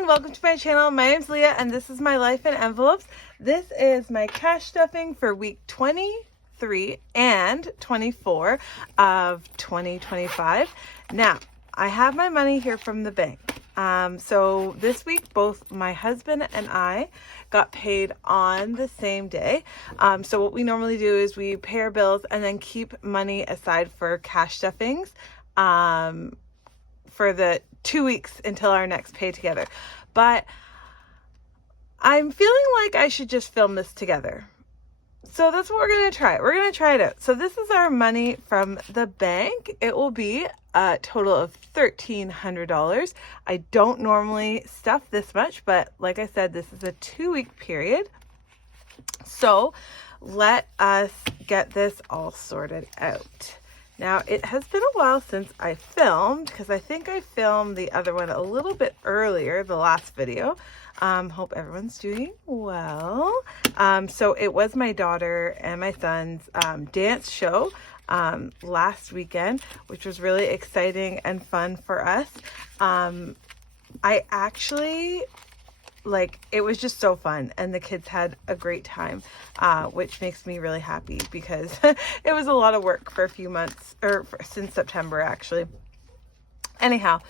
everyone, welcome to my channel. My name's Leah and this is my life in envelopes. This is my cash stuffing for week 23 and 24 of 2025. Now, I have my money here from the bank. So this week, both my husband and I got paid on the same day. So what we normally do is we pay our bills and then keep money aside for cash stuffings for the 2 weeks until our next pay together. But I'm feeling like I should just film this together. So that's what we're going to try. We're going to try it out. So this is our money from the bank. It will be a total of $1,300. I don't normally stuff this much, but like I said, this is a 2-week period. So let us get this all sorted out. Now, it has been a while since I filmed, because I think I filmed the other one a little bit earlier, the last video. Hope everyone's doing well. So it was my daughter and my son's dance show last weekend, which was really exciting and fun for us. I actually... it was just so fun and the kids had a great time, which makes me really happy because it was a lot of work for a few months, or since September actually. Anyhow,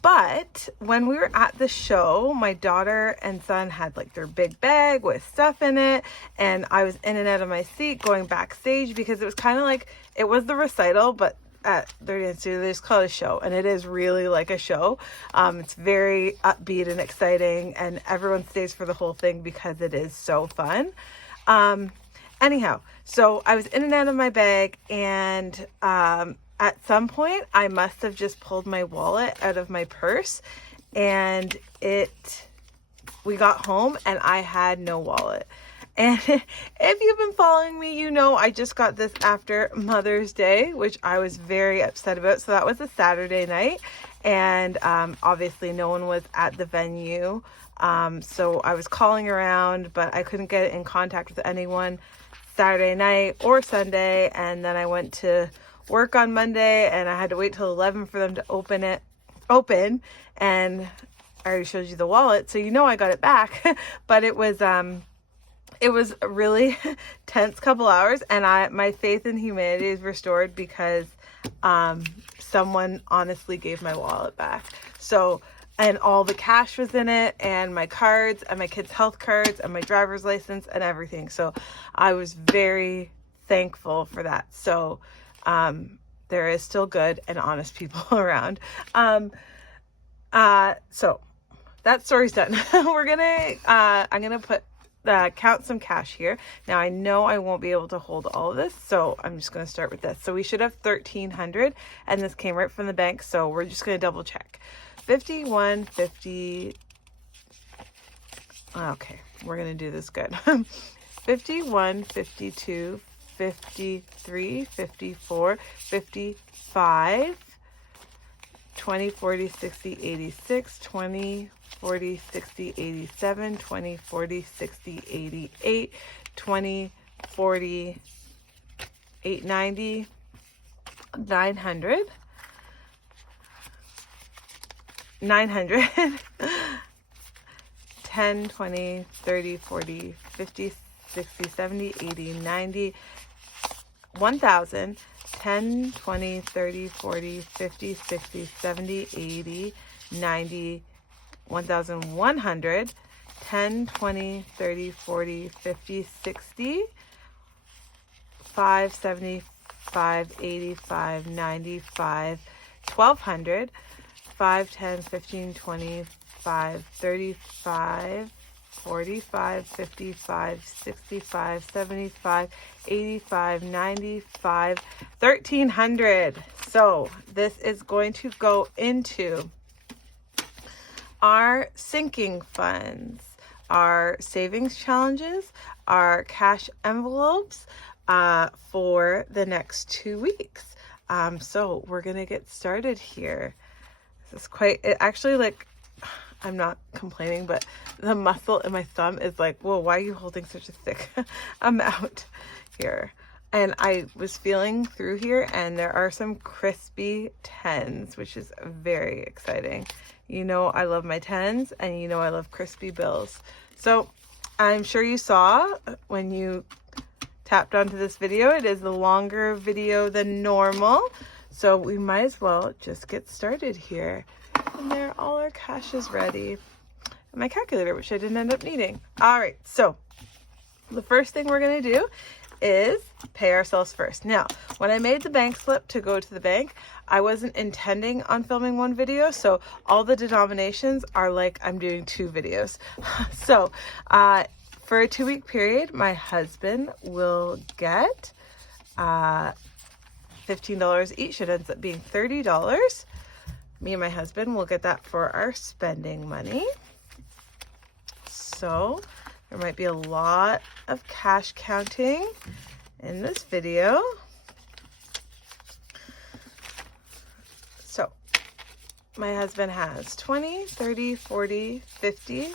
but when we were at the show, my daughter and son had their big bag with stuff in it, and I was in and out of my seat going backstage because it was kind of it was the recital, but at their dance studio, they just call it a show, and it is really like a show. It's very upbeat and exciting, and everyone stays for the whole thing because it is so fun. Anyhow, so I was in and out of my bag, and at some point I must have just pulled my wallet out of my purse, and we got home and I had no wallet. And if you've been following me, you know I just got this after Mother's Day, which I was very upset about. So that was a Saturday night, and obviously no one was at the venue. So I was calling around, but I couldn't get in contact with anyone Saturday night or Sunday. And then I went to work on Monday, and I had to wait till 11 for them to open. And I already showed you the wallet, so you know I got it back. But it was a really tense couple hours, and my faith in humanity is restored because someone honestly gave my wallet back. So, and all the cash was in it, and my cards, and my kids' health cards, and my driver's license, and everything. So I was very thankful for that. So there is still good and honest people around. So that story's done. I'm gonna count some cash here. Now I know I won't be able to hold all of this, so I'm just going to start with this. So we should have 1,300, and this came right from the bank, so we're just going to double check. 51, 50. Okay, we're going to do this good. 51, 52, 53, 54, 55, 20, 40, 60, 86, 20, 40, 60, 87, 20, 40, 60, 88, 20, 40, 890, 900, 900, 10, 20, 30, 40, 50, 60, 70, 80, 90, 1,000, 10, 20, 30, 40, 50, 60, 70, 80, 90, 1,100, 10, 20, 30, 40, 50, 60, 5, 75, 85, 95, 1,200, 5, 10, 15, 25, 35, 45, 55, 65, 75, 85, 95, 1,300. So this is going to go into our sinking funds, our savings challenges, our cash envelopes for the next 2 weeks. So we're gonna get started here. This is I'm not complaining, but the muscle in my thumb is whoa, why are you holding such a thick amount here? And I was feeling through here, and there are some crispy 10s, which is very exciting. You know I love my 10s, and you know I love crispy bills. So I'm sure you saw when you tapped onto this video, it is a longer video than normal. So we might as well just get started here. And there, all our cash is ready. And my calculator, which I didn't end up needing. All right, so the first thing we're gonna do is pay ourselves first. Now, when I made the bank slip to go to the bank, I wasn't intending on filming one video, so all the denominations are like I'm doing 2 videos. So for a 2-week period, my husband will get $15 each. It ends up being $30. Me and my husband will get that for our spending money. So there might be a lot of cash counting in this video. So my husband has 20, 30, 40, 50,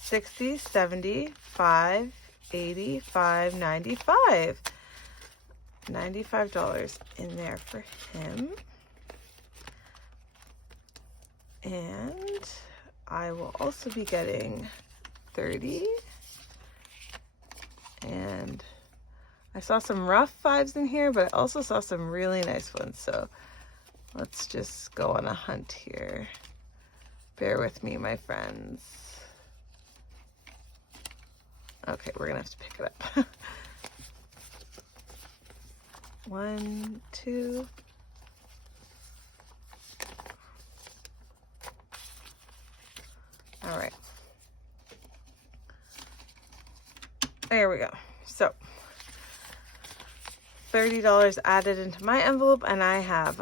60, 75, 85, 95. $95 in there for him. And I will also be getting 30. And I saw some rough 5s in here, but I also saw some really nice ones. So let's just go on a hunt here. Bear with me, my friends. Okay, we're gonna have to pick it up. 1, 2. All right. There we go. So $30 added into my envelope, and I have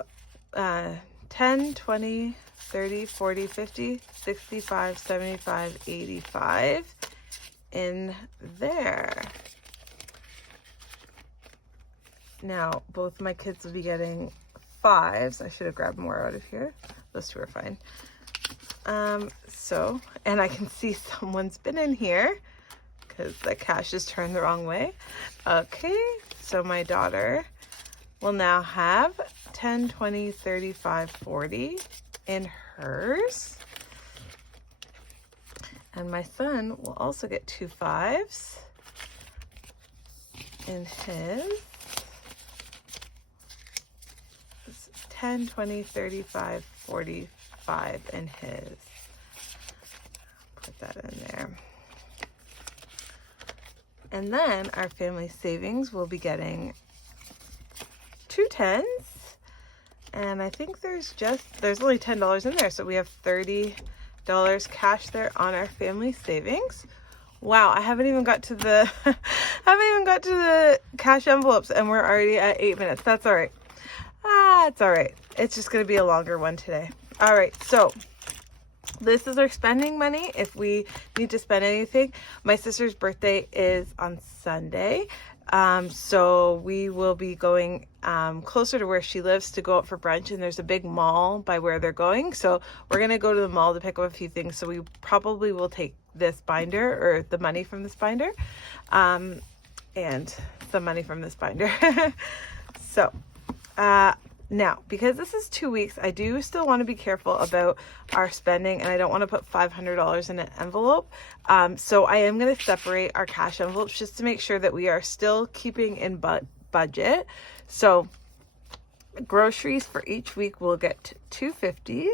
10, 20, 30, 40, 50, 65, 75, 85 in there. Now, both my kids will be getting 5s. I should have grabbed more out of here. Those 2 are fine. And I can see someone's been in here because the cash is turned the wrong way. Okay, so my daughter will now have 10, 20, 35, 40 in hers. And my son will also get 2 5s in his. 10, 20, 35, 45 in his. Put that in there. And then our family savings will be getting 2 10s. And I think there's only $10 in there. So we have $30 cash there on our family savings. Wow, I haven't even got to the cash envelopes, and we're already at 8 minutes. That's all right. It's all right. It's just going to be a longer one today. All right, so this is our spending money if we need to spend anything. My sister's birthday is on Sunday, so we will be going closer to where she lives to go out for brunch, and there's a big mall by where they're going, so we're going to go to the mall to pick up a few things. So we probably will take this binder, or the money from this binder, and some money from this binder. So now, because this is 2 weeks, I do still want to be careful about our spending, and I don't want to put $500 in an envelope. So I am going to separate our cash envelopes just to make sure that we are still keeping in budget. So groceries for each week will get $250.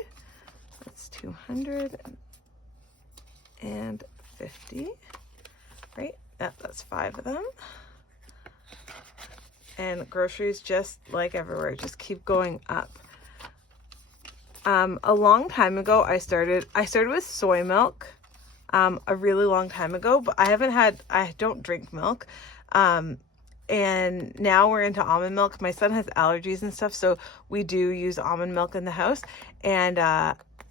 That's $250, right? That's 5 of them. And groceries, just like everywhere, just keep going up. A long time ago, I started with soy milk, a really long time ago, but I don't drink milk. And now we're into almond milk. My son has allergies and stuff, so we do use almond milk in the house. And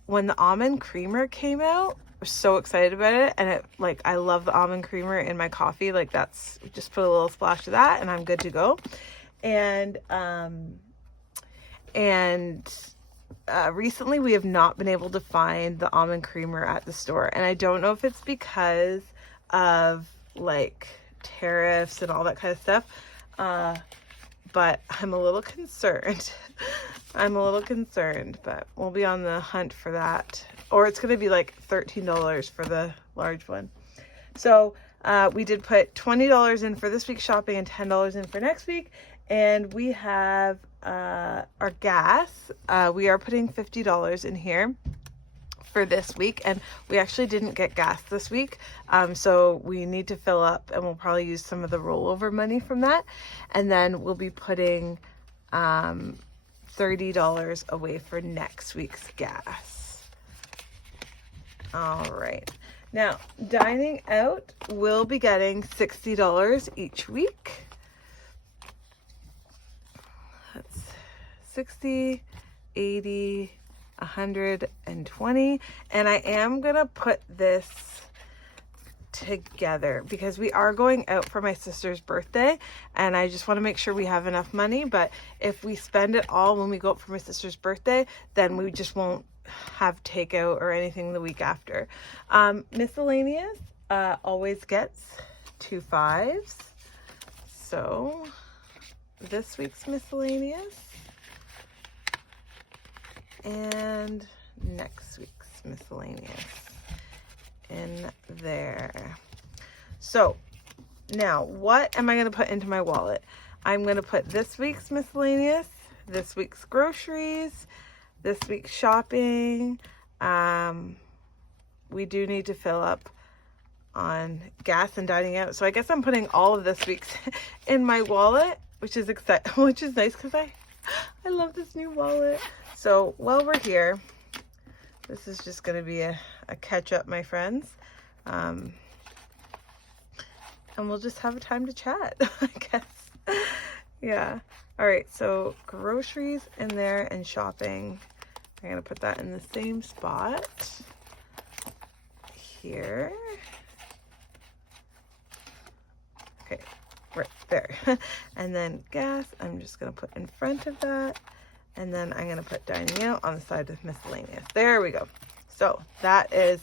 when the almond creamer came out, I was so excited about it. And I love the almond creamer in my coffee. Just put a little splash of that and I'm good to go. And recently we have not been able to find the almond creamer at the store. And I don't know if it's because of tariffs and all that kind of stuff. but I'm a little concerned. I'm a little concerned, but we'll be on the hunt for that. Or it's going to be like $13 for the large one. So we did put $20 in for this week's shopping and $10 in for next week. And we have our gas. We are putting $50 in here for this week, and we actually didn't get gas this week, so we need to fill up, and we'll probably use some of the rollover money from that, and then we'll be putting $30 away for next week's gas. All right, now dining out, we'll be getting $60 each week. That's 60, 80, 120, and I am gonna put this together because we are going out for my sister's birthday, and I just want to make sure we have enough money. But if we spend it all when we go out for my sister's birthday, then we just won't have takeout or anything the week after. Miscellaneous always gets 2 5s, so this week's miscellaneous and next week's miscellaneous in there. So now what am I going to put into my wallet? I'm going to put this week's miscellaneous, this week's groceries, this week's shopping. We do need to fill up on gas and dining out, so I guess I'm putting all of this week's in my wallet, which is nice because I love this new wallet. So while we're here, this is just going to be a catch up, my friends. And we'll just have a time to chat, I guess. Yeah. All right. So groceries in there and shopping. I'm going to put that in the same spot here. Okay. Right there. And then gas, I'm just going to put in front of that. And then I'm going to put dining out on the side of miscellaneous. There we go. So that is,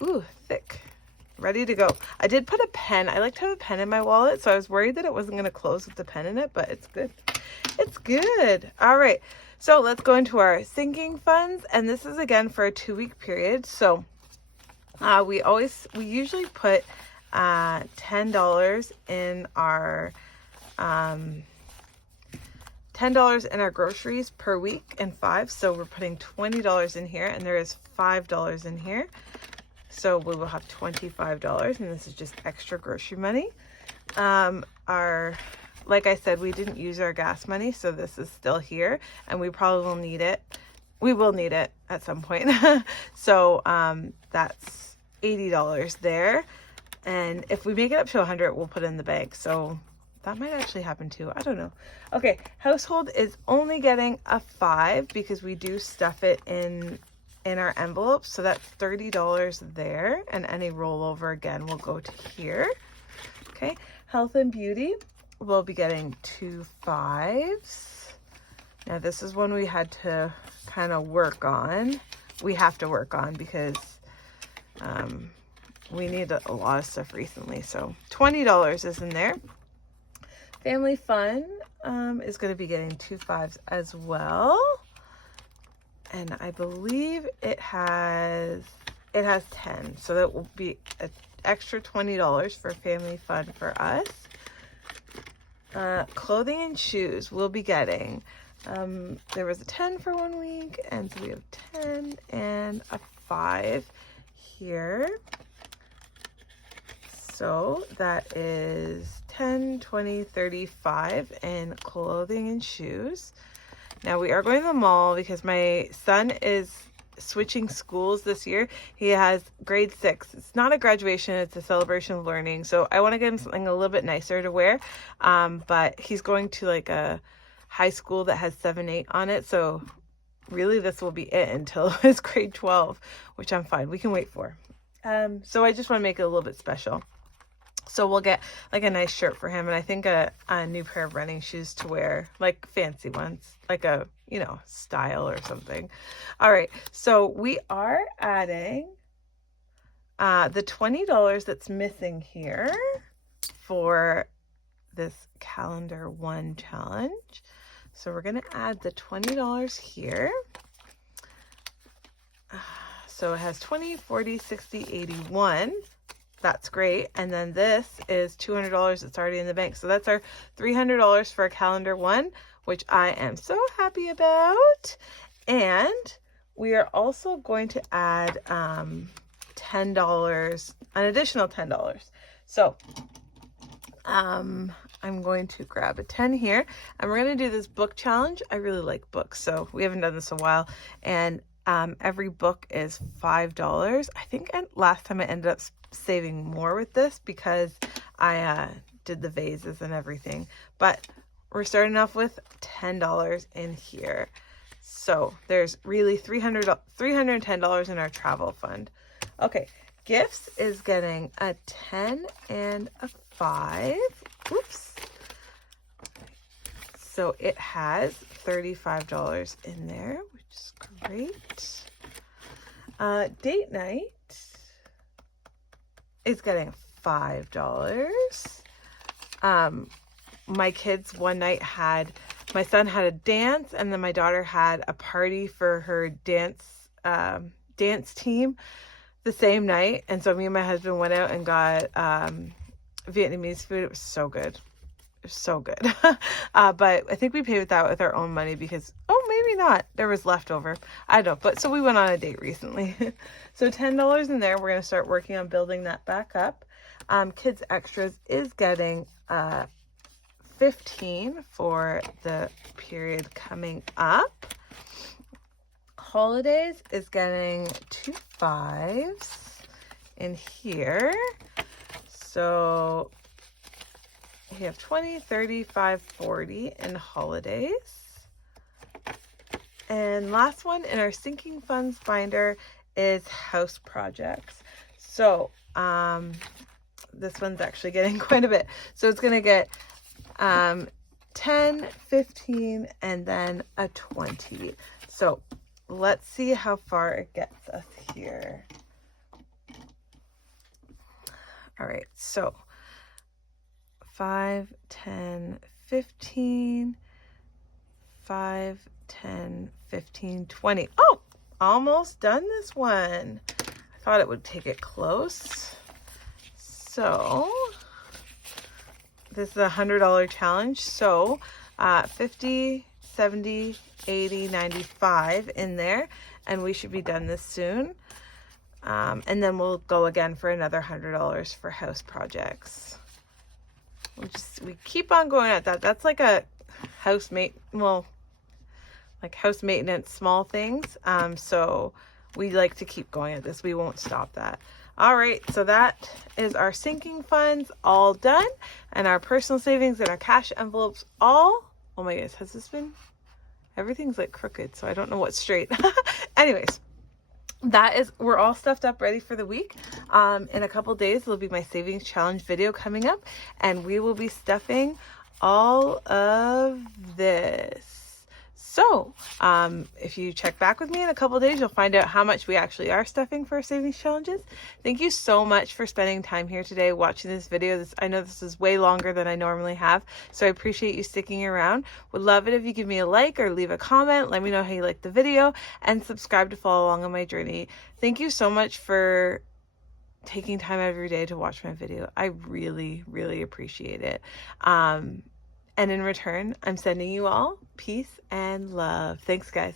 ooh, thick, ready to go. I did put a pen. I like to have a pen in my wallet, so I was worried that it wasn't going to close with the pen in it, but it's good. It's good. All right. So let's go into our sinking funds. And this is again for a 2-week period. So we usually put $10 in our $10 in our groceries per week and 5. So we're putting $20 in here, and there is $5 in here. So we will have $25, and this is just extra grocery money. Like I said, we didn't use our gas money, so this is still here, and we probably will need it. We will need it at some point. So that's $80 there. And if we make it up to 100, we'll put it in the bank. So that might actually happen too. I don't know. Okay, household is only getting a 5 because we do stuff it in our envelopes. So that's $30 there, and any rollover again will go to here. Okay, health and beauty will be getting 2 5s. Now this is one we had to kind of work on. We have to work on because we need a lot of stuff recently. So $20 is in there. Family fun is going to be getting 2 5s as well. And I believe it has 10. So that will be an extra $20 for family fun for us. Clothing and shoes we'll be getting. There was a 10 for 1 week, and so we have 10 and a 5 here. So that is 10, 20, 35 in clothing and shoes. Now we are going to the mall because my son is switching schools this year. He has grade 6. It's not a graduation, it's a celebration of learning. So I want to get him something a little bit nicer to wear. But he's going to like a high school that has 7, 8 on it. So really this will be it until his grade 12, which I'm fine. We can wait for. So I just want to make it a little bit special. So we'll get like a nice shirt for him, and I think a new pair of running shoes to wear, like fancy ones, like a, style or something. All right, so we are adding the $20 that's missing here for this calendar 1 challenge. So we're going to add the $20 here. So it has 20, 40, 60, 81. That's great. And then this is $200. It's already in the bank. So that's our $300 for a calendar 1, which I am so happy about. And we are also going to add $10, an additional $10. So I'm going to grab a 10 here, and we're going to do this book challenge. I really like books, so we haven't done this in a while. And every book is $5. I think last time I ended up saving more with this because I did the vases and everything. But we're starting off with $10 in here. So there's really $310 in our travel fund. Okay, gifts is getting a 10 and a 5. Oops. So it has $35 in there, which is great. Date night is getting $5. My kids one night my son had a dance, and then my daughter had a party for her dance team the same night. And so me and my husband went out and got Vietnamese food. It was so good. It was so good. But I think we paid with that with our own money because, oh, maybe not. There was leftover. I don't know. But so we went on a date recently. So $10 in there. We're going to start working on building that back up. Kids Extras is getting 15 for the period coming up. Holidays is getting 2 5s in here. So we have 20, 30, 5, 40 in holidays. And last one in our sinking funds binder is house projects. So this one's actually getting quite a bit. So it's going to get 10, 15, and then a 20. So let's see how far it gets us here. All right, so 5, 10, 15, 5, 10, 15, 20. Oh, almost done this one. I thought it would take it close. So this is a $100 challenge. So 50, 70, 80, 95 in there, and we should be done this soon. And then we'll go again for another $100 for house projects. We keep on going at that. That's like a house house maintenance, small things. So we like to keep going at this. We won't stop that. All right, so that is our sinking funds all done, and our personal savings and our cash envelopes all. Oh my goodness, has this been? Everything's like crooked, so I don't know what's straight. Anyways, we're all stuffed up, ready for the week. In a couple days, there'll be my savings challenge video coming up, and we will be stuffing all of this. So if you check back with me in a couple days, you'll find out how much we actually are stuffing for our savings challenges. Thank you so much for spending time here today watching this video. I know this is way longer than I normally have, so I appreciate you sticking around. Would love it if you give me a like or leave a comment. Let me know how you liked the video, and subscribe to follow along on my journey. Thank you so much for taking time out of your day to watch my video. I really, really appreciate it. And in return, I'm sending you all peace and love. Thanks, guys.